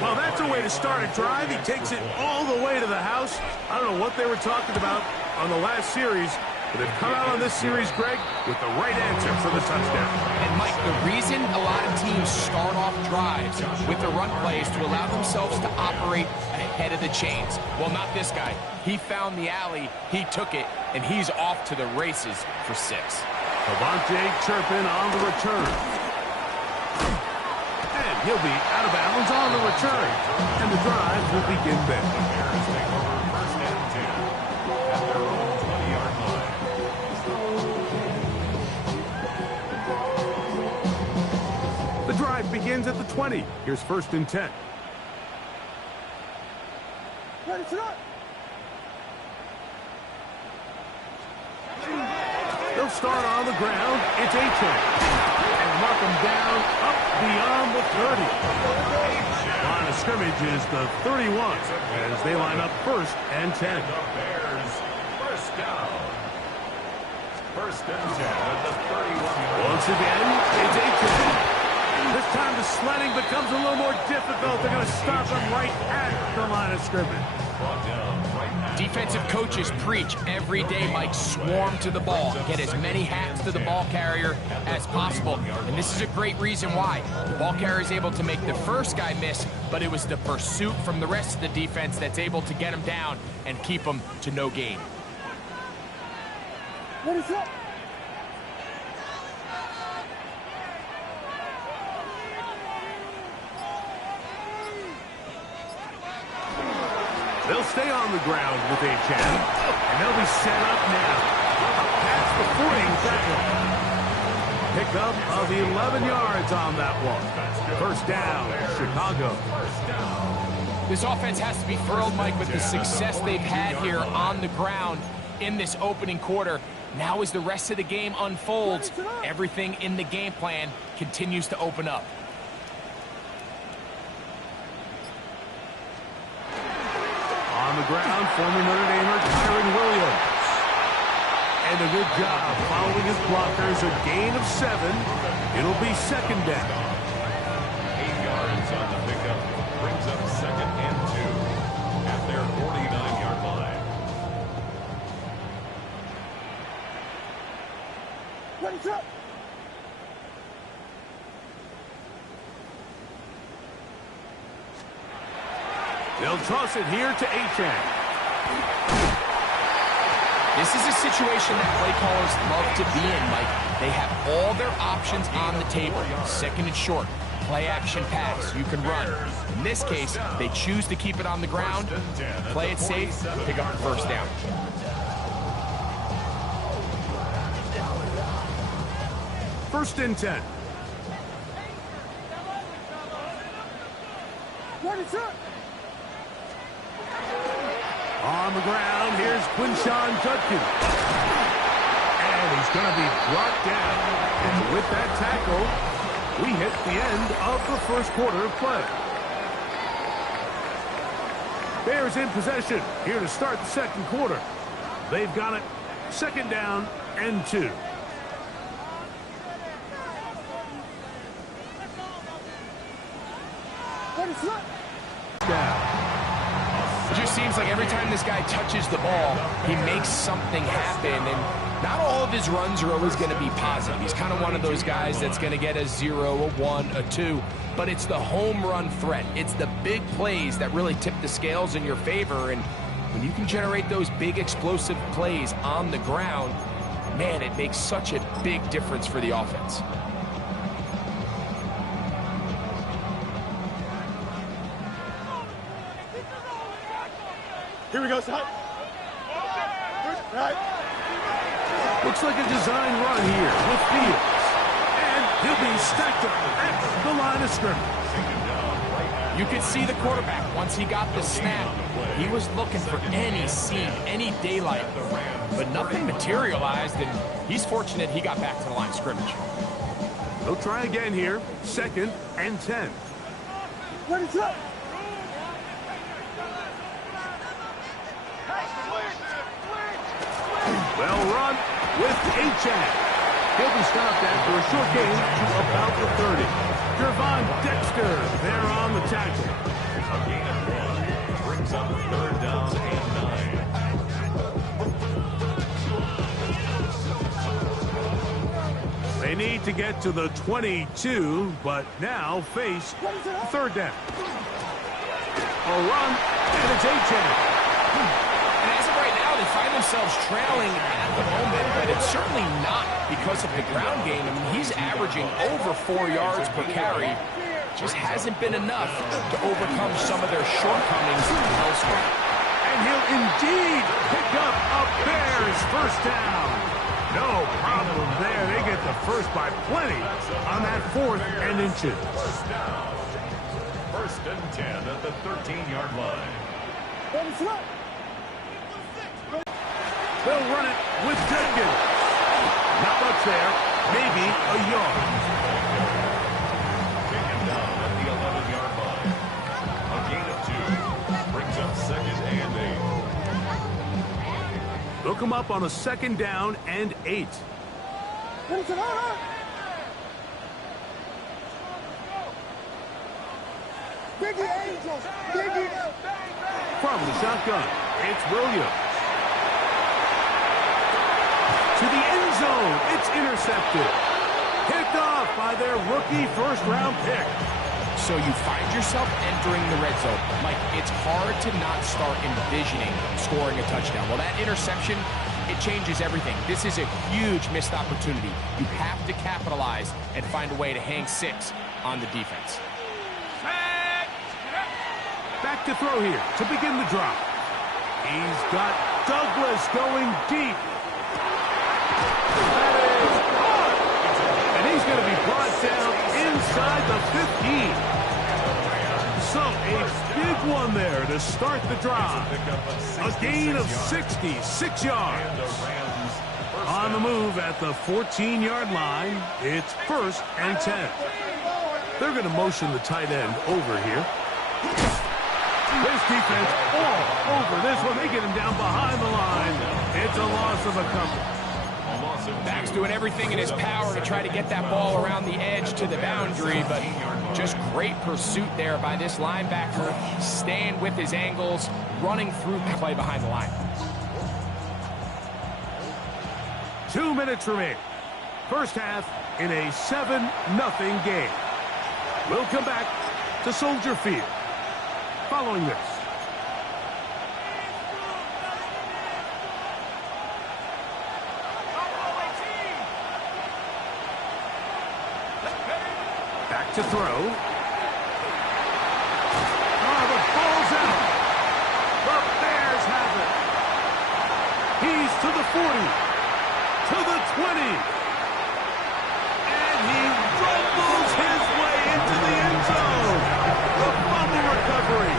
Well, that's a way to start a drive. He takes it all the way to the house. I don't know what they were talking about on the last series, but they've come out on this series, Greg, with the right answer for the touchdown. And, Mike, the reason a lot of teams start off drives with the run plays to allow themselves to operate ahead of the chains. Well, not this guy. He found the alley, he took it, and he's off to the races for 6. Devontae Turpin on the return. And he'll be out of bounds on the return. And the drive will begin there. The Bears take over first and 10 at their own 20-yard line. The drive begins at the 20. Here's first and 10. Ready to go. They'll start on the ground. It's A-Chain. And mark them down up beyond the 30. Line of scrimmage is the 31 as they line up first and 10. The Bears first down. First and 10 at the 31. Once again, it's A-Chain. This time the sledding becomes a little more difficult. They're going to stop him right at the line of scrimmage. Defensive coaches preach every day, Mike, swarm to the ball. Get as many hats to the ball carrier as possible. And this is a great reason why. The ball carrier is able to make the first guy miss, but it was the pursuit from the rest of the defense that's able to get him down and keep him to no gain. What is up? They'll stay on the ground with A-Chain, and they'll be set up now. Up past the 40 tackle. Pick up of 11 yards on that one. First down, Chicago. This offense has to be thrilled, Mike, with the success they've had here on the ground in this opening quarter. Now as the rest of the game unfolds, everything in the game plan continues to open up. On the ground, former Notre Damer Kyron Williams. And a good job following his blockers, a gain of 7. It'll be second down. 8 yards on the pickup. Brings up second and 2 at their 49-yard line. Ready to go. They'll toss it here to A-Chain. This is a situation that play callers love to be in, Mike. They have all their options on the table. Second and short, play action pass, you can run. In this case, they choose to keep it on the ground, play it safe, pick up the first down. First and 10. Ready to go. On the ground, here's Quinshawn Judkins. And he's going to be brought down. And with that tackle, we hit the end of the first quarter of play. Bears in possession here to start the second quarter. They've got it second down and 2. Ready to go. Down. It just seems like every time this guy touches the ball, he makes something happen. And not all of his runs are always going to be positive. He's kind of one of those guys that's going to get a 0, a 1, a 2. But it's the home run threat. It's the big plays that really tip the scales in your favor. And when you can generate those big explosive plays on the ground, man, it makes such a big difference for the offense. Here we go, son. Right. Looks like a design run here with Fields. And he'll be stacked up at the line of scrimmage. You could see the quarterback, once he got the snap, he was looking for any seam, any daylight, but nothing materialized, and he's fortunate he got back to the line of scrimmage. They'll try again here, second and 10. Ready to go. Well run with A-Chain. He'll be stopped after a short gain to about the 30. Gervon Dexter there on the tackle. to get to the 22, but now face third down. A run, and it's A-Chain. And as of right now, they find themselves trailing at the moment, but it's certainly not because of the ground game. I mean, he's averaging over 4 yards per carry. Just hasn't been enough to overcome some of their shortcomings elsewhere. And he'll indeed pick up a Bears first down. No problem there. They get the first by plenty on that 4th and inches. First down. First and 10 at the 13-yard line. They'll run it with Jenkins. Not much there. Maybe a yard. Taken down at the 11-yard line. A gain of 2. Brings up second and 8. They'll come up on a second down and 8. Biggie Angels! Biggie! From the shotgun, it's Williams. To the end zone, it's intercepted. Picked off by their rookie first-round pick. So you find yourself entering the red zone. Like, it's hard to not start envisioning scoring a touchdown. Well, that interception, it changes everything. This is a huge missed opportunity. You have to capitalize and find a way to hang 6 on the defense. Back to throw here to begin the drop. He's got Douglas going deep. That is caught. And he's going to be brought down inside the 15. So a big one there to start the drive. A gain of 66 yards. On the move at the 14-yard line, it's 1st and 10. They're going to motion the tight end over here. This defense all over this one. They get him down behind the line. It's a loss of a couple. Back's doing everything in his power to try to get that ball around the edge to the boundary, but just great pursuit there by this linebacker, staying with his angles, running through the play behind the line. 2 minutes remain. First half in a 7-0 game. We'll come back to Soldier Field following this. Back to throw. Oh, the ball's out. The Bears have it. He's to the 40, to the 20. And he rumbles his way into the end zone. The fumble recovery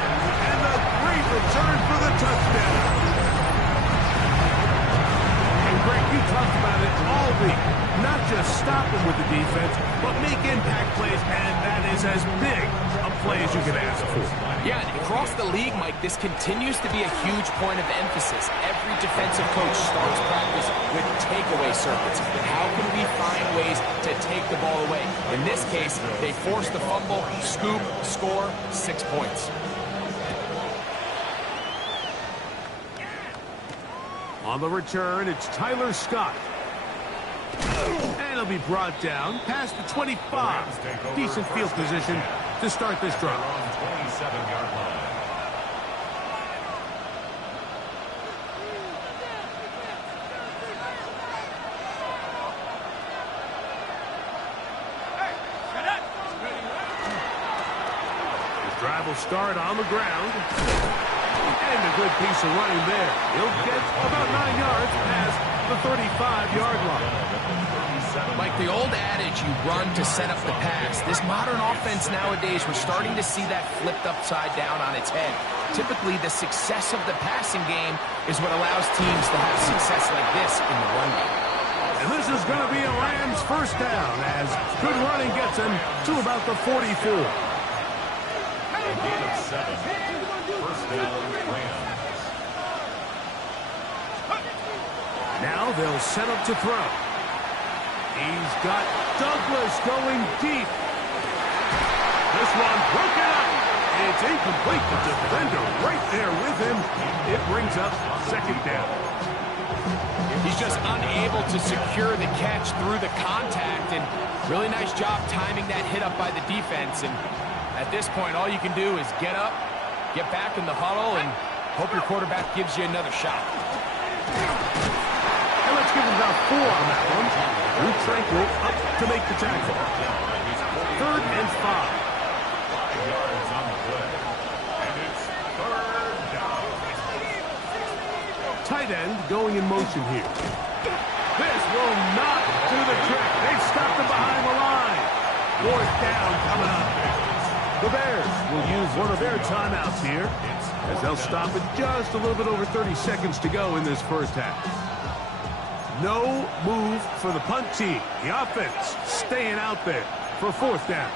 and the great return for the touchdown. And Greg, you talked about it all week. Not just stop him with the defense, but make impact plays, and that is as big a play as you can ask for. Yeah, and across the league, Mike, this continues to be a huge point of emphasis. Every defensive coach starts practice with takeaway circuits. How can we find ways to take the ball away? In this case, they force the fumble, scoop, score, 6 points. On the return, it's Tyler Scott. And he'll be brought down past the 25. Decent field position to start this drive. 27-yard line. His drive will start on the ground. And a good piece of running there. He'll get about 9 yards past the 35-yard line. Like the old adage, you run to set up the pass. This modern offense nowadays, we're starting to see that flipped upside down on its head. Typically, the success of the passing game is what allows teams to have success like this in the run game. And this is going to be a Rams first down as good running gets him to about the 44. A gain of 7. First down, Rams. Now they'll set up to throw. He's got Douglas going deep. This one broken up. It's incomplete. The defender right there with him. It brings up second down. He's just unable to secure the catch through the contact, and really nice job timing that hit up by the defense. And at this point, all you can do is get up, get back in the huddle, and hope your quarterback gives you another shot. And let's give him about 4 on that one. Drew Tranquil up to make the tackle. 3rd and 5. 5 yards on the play. And it's 3rd down. Tight end going in motion here. This will not do the trick. They stopped him behind the line. 4th down coming up. The Bears will use one of their timeouts here as they'll stop it just a little bit over 30 seconds to go in this first half. No move for the punt team. The offense staying out there for 4th down.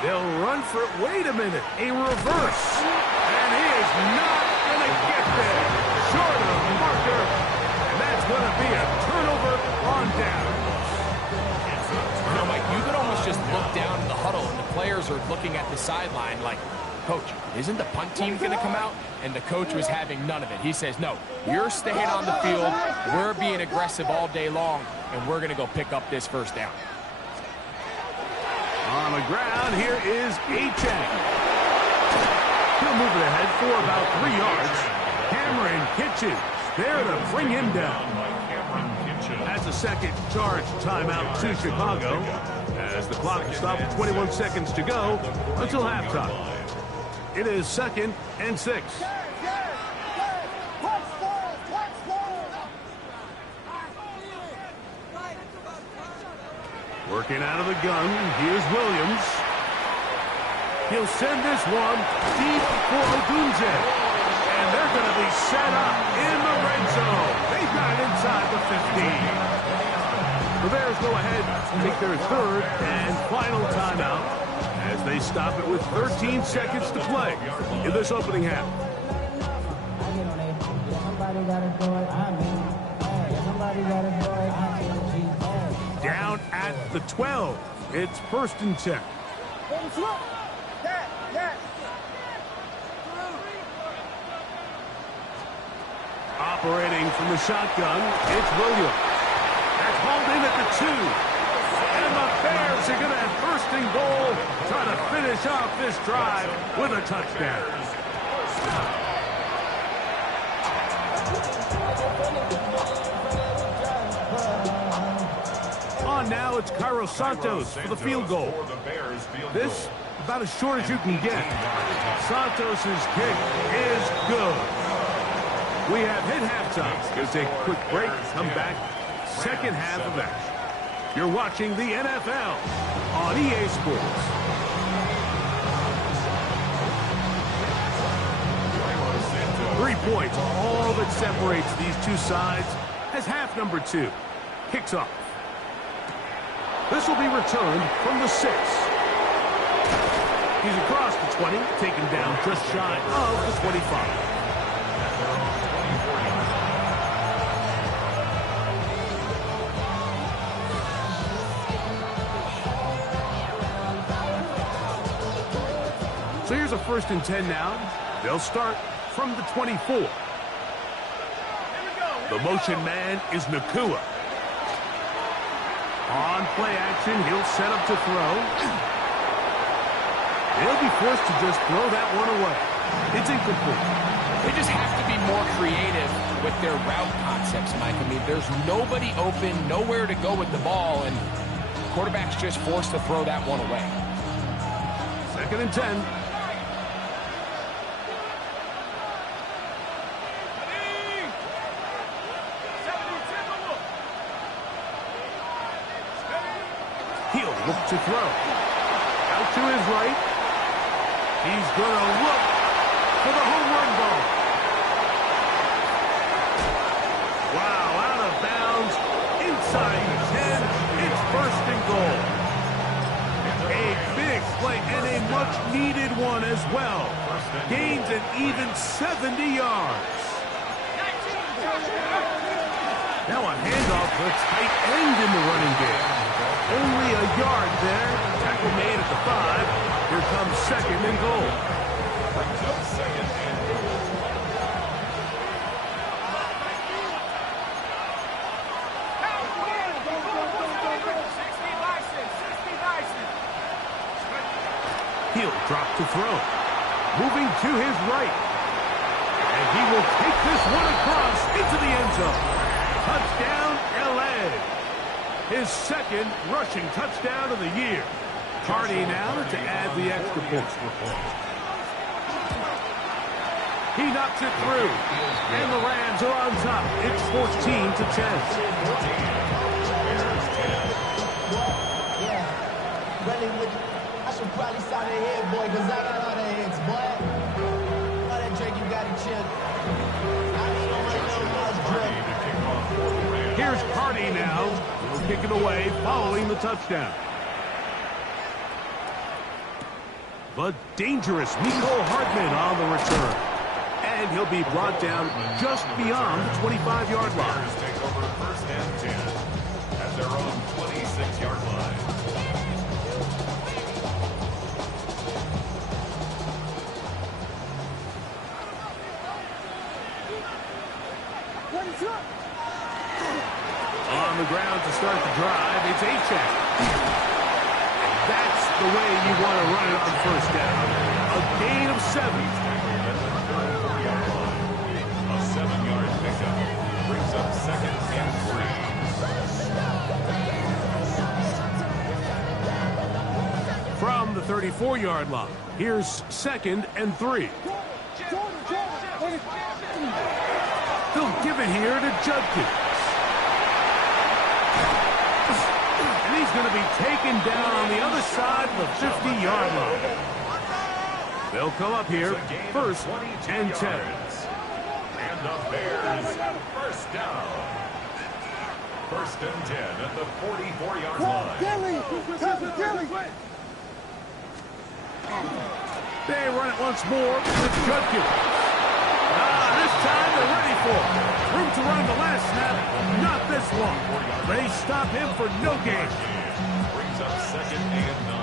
They'll run for it. Wait a minute. A reverse. And he is not going to get there. Short of marker. And that's going to be a turnover on down. You know, Mike, you could almost just look down in the huddle, and the players are looking at the sideline like, Coach, isn't the punt team going to come out? And the coach was having none of it. He says, no, you're staying on the field. We're being aggressive all day long, and we're going to go pick up this 1st down. On the ground, here is Achane. He'll move it ahead for about 3 yards. Cameron Kitchens there to bring him down. That's a second charge timeout to Chicago as the clock will stop with 21 seconds to go until halftime. It is 2nd and 6. Working out of the gun, here's Williams. He'll send this one deep for Odunze. And they're going to be set up in the red zone. They've got it inside the 15. The Bears go ahead and take their 3rd and final timeout as they stop it with 13 seconds to play in this opening half. Down at the 12. It's 1st and 10. Operating from the shotgun, it's Williams. That's hauled in at the 2. And the Bears are going to have 1st and goal, trying to finish off this drive with a touchdown. On now, it's Cairo Santos for the field goal. This, about as short as you can get. Santos' kick is good. We have hit halftime. Going to take a quick break, come back, second half of action. You're watching the NFL on EA Sports. 3 points, all that separates these two sides as half number 2 kicks off. This will be returned from the 6. He's across the 20, taken down just shy of the 25. So here's a 1st and 10 now. They'll start from the 24. The motion man is Nakua. On play action, he'll set up to throw. They'll be forced to just throw that one away. It's incomplete. They just have to be more creative with their route concepts, Mike. I mean, there's nobody open, nowhere to go with the ball, and the quarterback's just forced to throw that one away. 2nd and 10. He'll look to throw. Out to his right. He's going to look for the home run ball. Wow, out of bounds into inside 10. It's first and goal. A big play and a much-needed one as well. Gains an even 70 yards. Now a handoff to a tight end in the running game. Only a yard there. Tackle made at the 5. Here comes second and goal. Brings up second and goal. He'll drop to throw. Moving to his right. And he will take this one across into the end zone. Touchdown, L.A. His second rushing touchdown of the year. Hardy now to add the extra point. He knocks it through. And the Rams are on top. It's 14-10. I should probably sign a head, boy, because I got all the hits, boy. All that drink you got to chill. I need all my little mouse drink. Here's Hardy now. He'll kick it away following the touchdown. But dangerous Miko Hardman on the return. And he'll be brought down just beyond the 25-yard line. Take over first and 10 at their own 26-yard line. On the ground to start the drive, it's A-check. That's the way you want to run it on first down. A gain of 7. A 7-yard pickup brings up second and 3. From the 34-yard line, here's second and 3. They'll give it here to Judkins. And he's going to be taken down on the other side of the 50-yard line. They'll come up here first and 10. And the Bears first down. First and 10 at the 44-yard line. They run it once more with Judkins. This time they're ready for it. Room to run the last snap, not this one. They stop him for no gain. Brings up second and 9.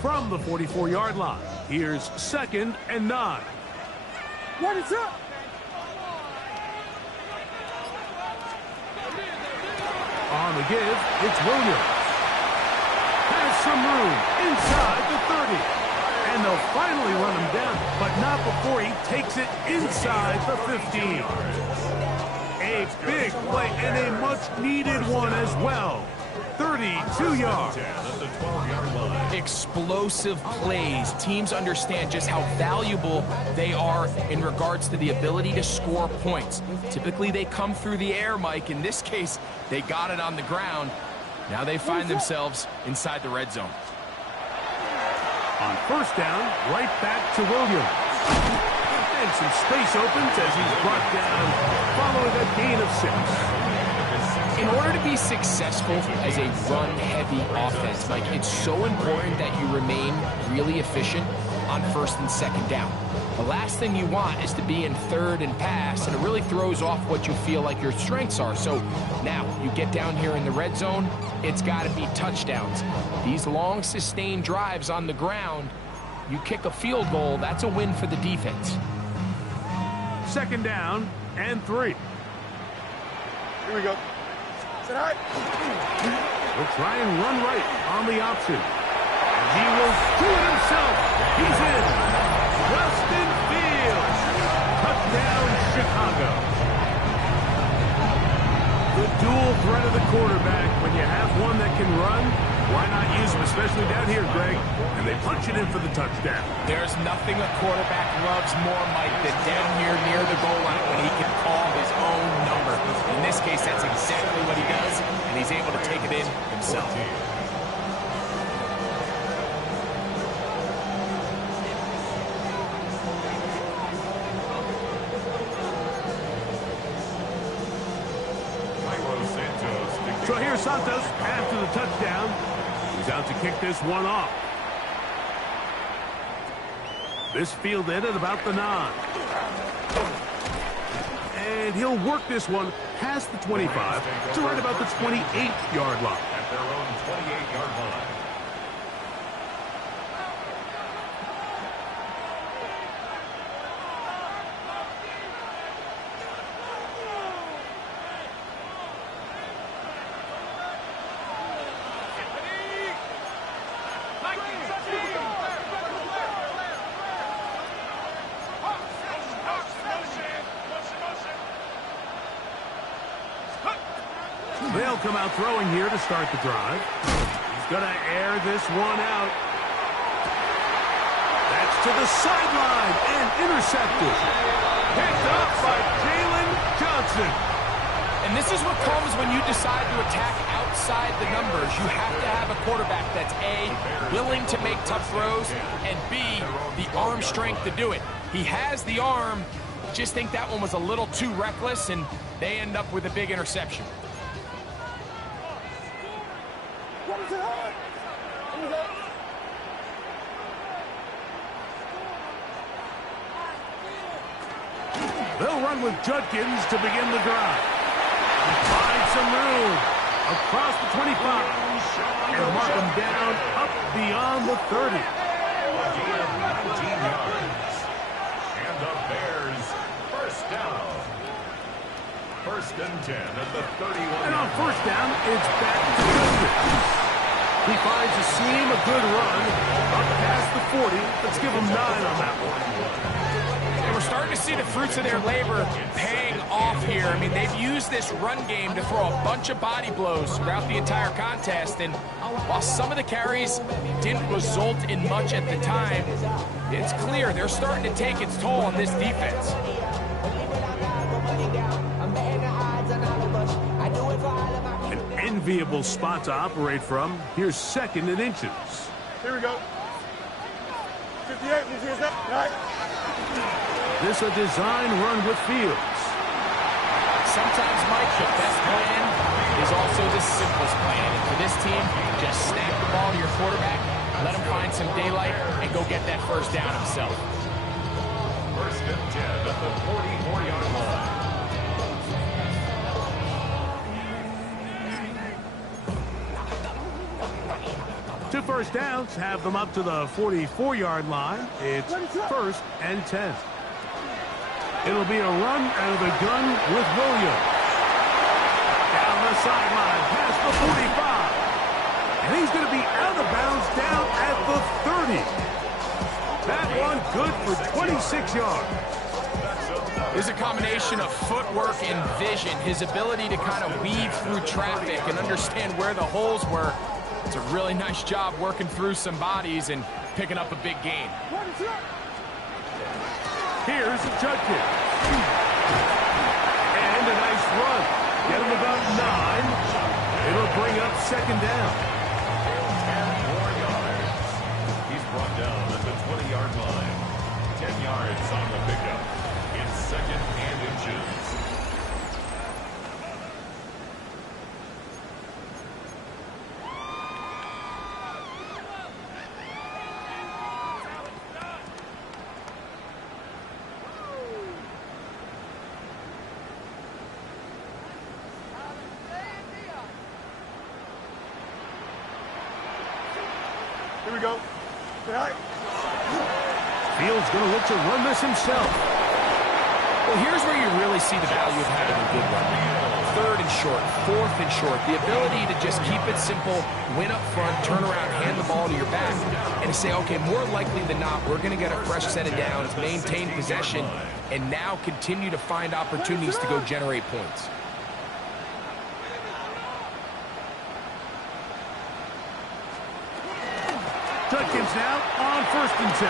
From the 44-yard line, here's second and 9. What is up? On the give, it's Williams. Has some room inside the 30. And they'll finally run him down, but not before he takes it inside the 15. A big play and a much-needed one as well. 32 yards. at the 12-yard line. Explosive plays. Teams understand just how valuable they are in regards to the ability to score points. Typically, they come through the air, Mike. In this case, they got it on the ground. Now they find themselves inside the red zone. On first down, right back to Williams. And some space opens as he's brought down following a gain of 6. In order to be successful as a run-heavy offense, Mike, it's so important that you remain really efficient on first and second down. The last thing you want is to be in third and pass, and it really throws off what you feel like your strengths are. So now you get down here in the red zone, it's got to be touchdowns. These long, sustained drives on the ground, you kick a field goal, that's a win for the defense. Second down and 3. Here we go. Sit high. We'll try and run right on the option. And he will do it himself. He's in. Justin Fields. Touchdown, Chicago. The dual threat of the quarterback. When you have one that can run, why not use him, especially down here, Greg? And they punch it in for the touchdown. There's nothing a quarterback loves more, Mike, than down here near the goal line when he can call his own number. In this case, that's exactly what he does, and he's able to take it in himself. So here's Santos after the touchdown. He's out to kick this one off. This fielded at about the 9. And he'll work this one past the 25 to right about the 28-yard line. At their own 28-yard line. They'll come out throwing here to start the drive. He's going to air this one out. That's to the sideline and intercepted. Picked up by Jalen Johnson. And this is what comes when you decide to attack outside the numbers. You have to have a quarterback that's A, willing to make tough throws, and B, the arm strength to do it. He has the arm. Just think that one was a little too reckless, and they end up with a big interception. They'll run with Judkins to begin the drive. Find some room across the 25. And mark them down up beyond the 30. Again, 19 yards. And the Bears first down. First and 10 at the 31. And on first down, it's back to Judkins. He finds a seam, a good run, up past the 40. Let's give him 9 on that one. And we're starting to see the fruits of their labor paying off here. I mean, they've used this run game to throw a bunch of body blows throughout the entire contest. And while some of the carries didn't result in much at the time, it's clear they're starting to take its toll on this defense. An enviable spot to operate from. Here's 2nd and inches. Here we go. 58, you see that? Right. This a design run with Fields. Sometimes, Mike, the best plan is also the simplest plan. And for this team, just snap the ball to your quarterback, let him find some daylight, and go get that first down himself. First and 10 at the 44-yard line. 2 first downs have them up to the 44-yard line. It's 1st and 10. It'll be a run out of the gun with Williams. Down the sideline, past the 45. And he's going to be out of bounds down at the 30. That one good for 26 yards. There's a combination of footwork and vision, his ability to kind of weave through traffic and understand where the holes were. It's a really nice job working through some bodies and picking up a big gain. Here's Judkins. And a nice run. Get him about 9. It'll bring up 2nd down. 10 more yards. He's brought down at the 20-yard line. 10 yards on the pickup. It's 2nd and inches. Here we go. Right. Fields going to look to run this himself. Well, here's where you really see the value of having a good run. 3rd and short, 4th and short. The ability to just keep it simple, win up front, turn around, hand the ball to your back, and to say, okay, more likely than not, we're going to get a fresh set of downs, maintain possession, and now continue to find opportunities to go generate points. Judkins downs now on 1st and 10.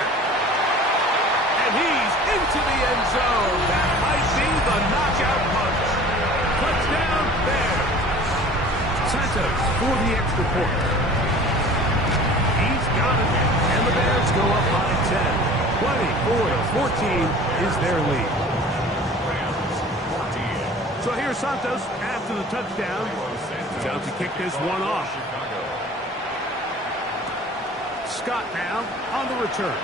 And he's into the end zone. That might be the knockout punch. Touchdown, Bears. Santos for the extra point. He's got it. And the Bears go up by 10. 24-14 is their lead. So here's Santos after the touchdown. He's out to kick this one off. Scott now on the return.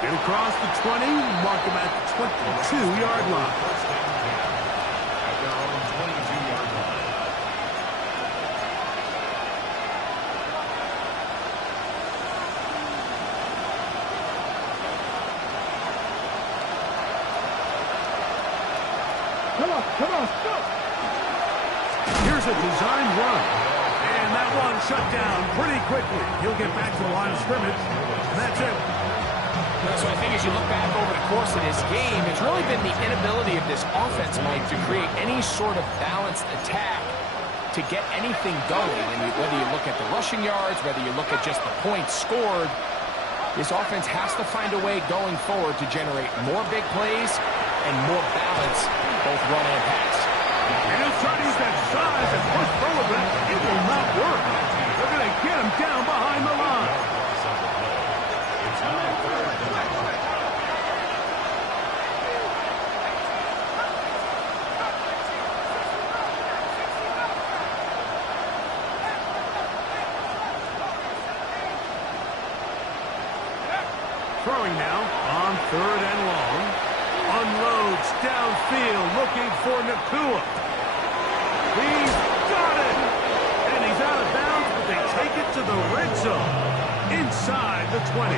Get across the 20, mark him at the 22-yard line. At their own 22-yard line. Come on, go! Here's a design run. And that one shut down pretty quickly. He'll get back to the line of scrimmage. And that's it. So I think as you look back over the course of this game, it's really been the inability of this offense, Mike, to create any sort of balanced attack to get anything going. And whether you look at the rushing yards, whether you look at just the points scored, this offense has to find a way going forward to generate more big plays and more balance, both run and pass. And he'll try to use that size and push forward, but it will not work. They're going to get him down behind the line. It's now 3rd down. Throwing now on 3rd and long. Unloads downfield looking for Nakua. He's got it! And he's out of bounds, but they take it to the red zone. Inside the 20.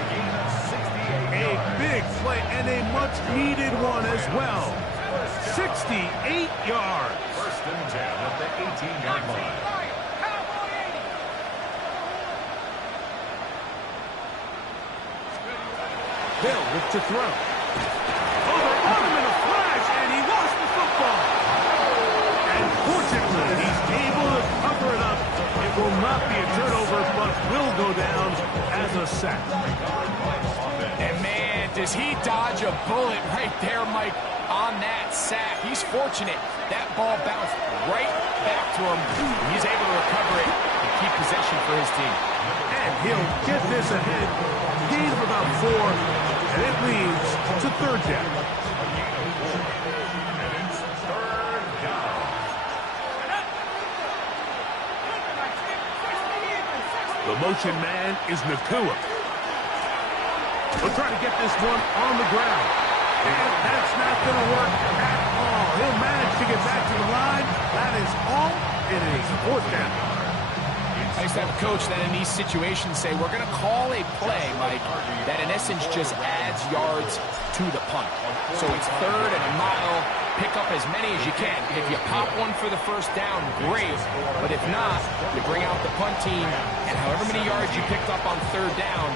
A big play and a much-needed one as well. 68 yards. 1st and 10 at the 18-yard line. Hill with to throw. Over on him in a flash, and he lost the football. And fortunately, he's able to cover it up. It will not be a turnover, but will go down as a sack. And man, does he dodge a bullet right there, Mike, on that sack. He's fortunate. That ball bounced right back to him. He's able to recover it and keep possession for his team. And he'll get this ahead. Gain of about 4, and it leads to 3rd down. And it's 3rd down. The motion man is Nakua. He'll try to get this one on the ground. And that's not going to work at all. He'll manage to get back to the line. That is all. It is 4th down. I used to have a coach that in these situations say, we're going to call a play, Mike, that in essence just adds yards to the punt. So it's 3rd and a mile. Pick up as many as you can. If you pop one for the 1st down, great. But if not, you bring out the punt team, and however many yards you picked up on 3rd down,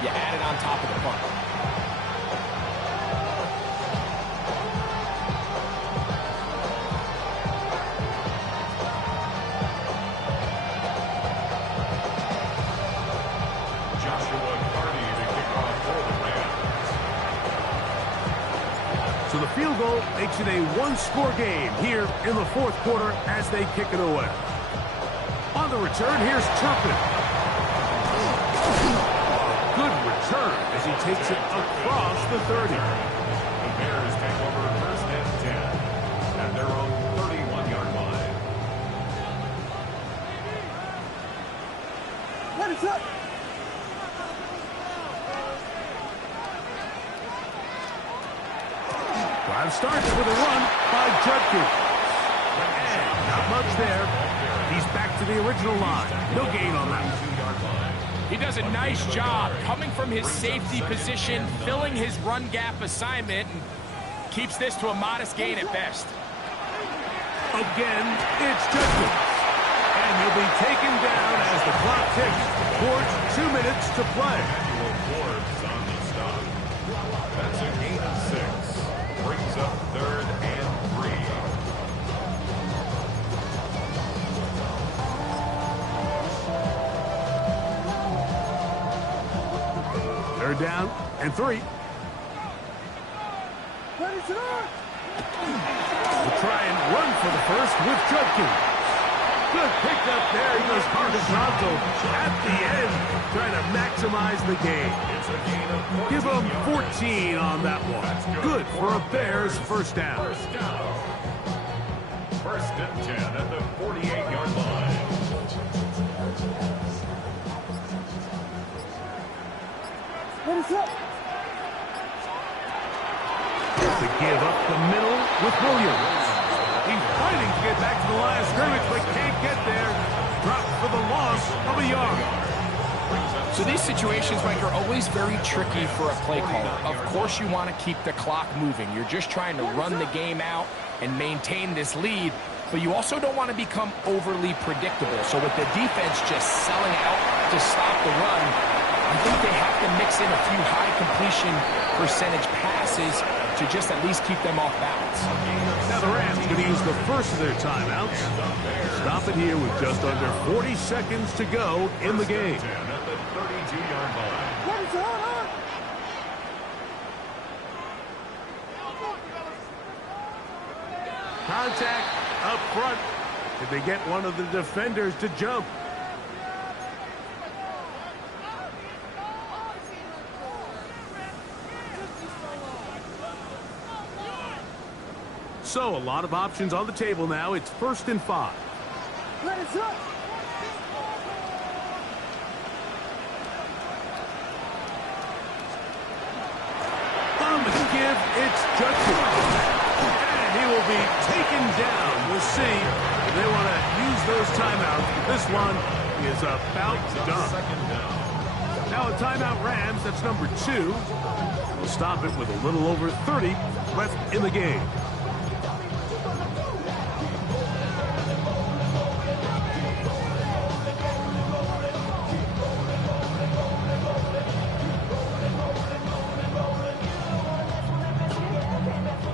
you add it on top of the punt. So the field goal makes it a one-score game here in the 4th quarter as they kick it away. On the return, here's Turpin. Good return as he takes it across the 30. The Bears take over 1st and 10 at their own 31-yard line. What is up? Drive starts with a run by Judkins. And not much there. He's back to the original line. No gain on that. 2-yard line. He does a nice job coming from his safety position, filling his run gap assignment, and keeps this to a modest gain at best. Again, it's Judkins. And he'll be taken down as the clock ticks towards 2 minutes to play. Manuel Forbes on the stop. That's a gain of 6. Brings up 3rd and 3. down and 3. We'll try and run for the first with Judkins. Good pickup there. He goes hard and pronto at the end, trying to maximize the gain. Give him 14 on that one. Good for a Bears first down. First and 10 at the 48-yard line. To give up the middle with Williams. He's fighting to get back to the line of scrimmage, but can't get there. Dropped for the loss of a yard. So these situations, Mike, are always very tricky for a play caller. Of course you want to keep the clock moving. You're just trying to run the game out and maintain this lead, but you also don't want to become overly predictable. So with the defense just selling out to stop the run, I think they have to mix in a few high completion percentage passes to just at least keep them off balance. Now the Rams going to use the first of their timeouts. Stop it here with just under 40 seconds to go in the game. At the 32-yard line. Contact up front. Did they get one of the defenders to jump? So a lot of options on the table now. It's 1st and 5. On the give, it's Judkins. And he will be taken down. We'll see if they want to use those timeouts. This one is about done. Now a timeout Rams, that's number 2. We'll stop it with a little over 30 left in the game.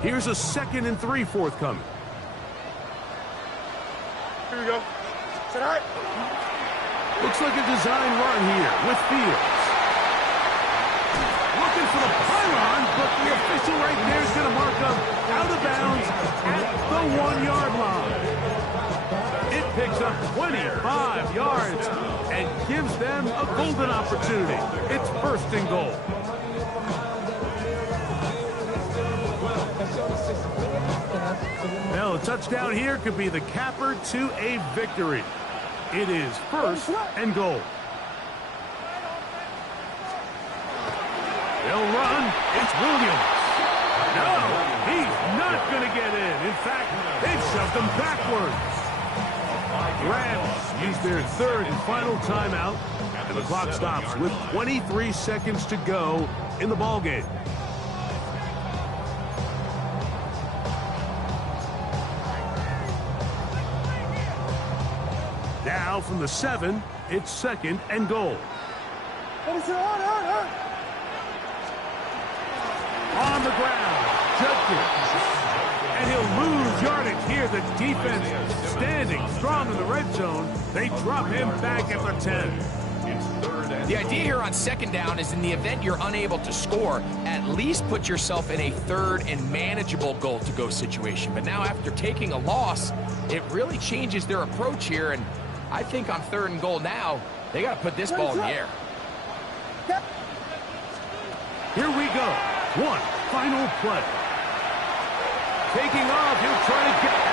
Here's a 2nd and 3 forthcoming. Here we go. Set high. Looks like a design run here with Fields. Looking for the pylon, but the official right there is going to mark him out of bounds at the 1-yard line. It picks up 25 yards and gives them a golden opportunity. It's 1st and goal. Well, a touchdown here could be the capper to a victory. It is 1st and goal. They'll run. It's Williams. No, he's not going to get in. In fact, they've shoved him backwards. Rams use their 3rd and final timeout, and the clock stops with 23 seconds to go in the ballgame. Now from the 7, it's 2nd and goal. On the ground, Judkins. And he'll lose yardage here. The defense standing strong in the red zone. They drop him back at the 10. The idea here on 2nd down is in the event you're unable to score, at least put yourself in a 3rd and manageable goal-to-go situation. But now after taking a loss, it really changes their approach here. And I think on 3rd and goal now, they got to put this ball in the air. Here we go. One final play. Taking off, he'll try to get